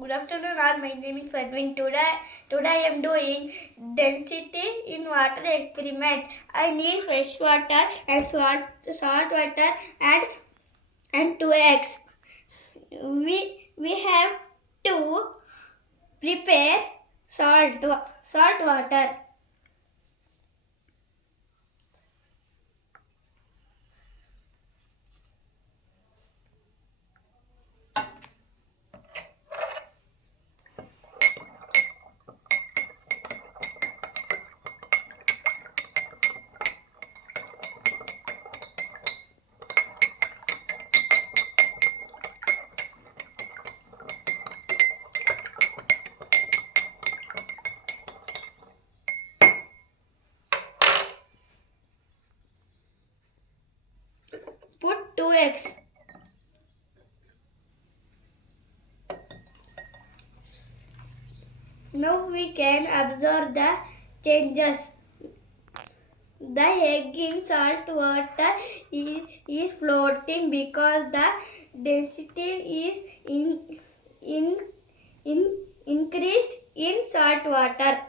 Good afternoon, all. My name is Padmin. Today I am doing density in water experiment. I need fresh water and salt water and 2 eggs. We have to prepare salt water. Put 2 eggs. Now we can observe the changes. The egg in salt water is floating because the density is increased in salt water.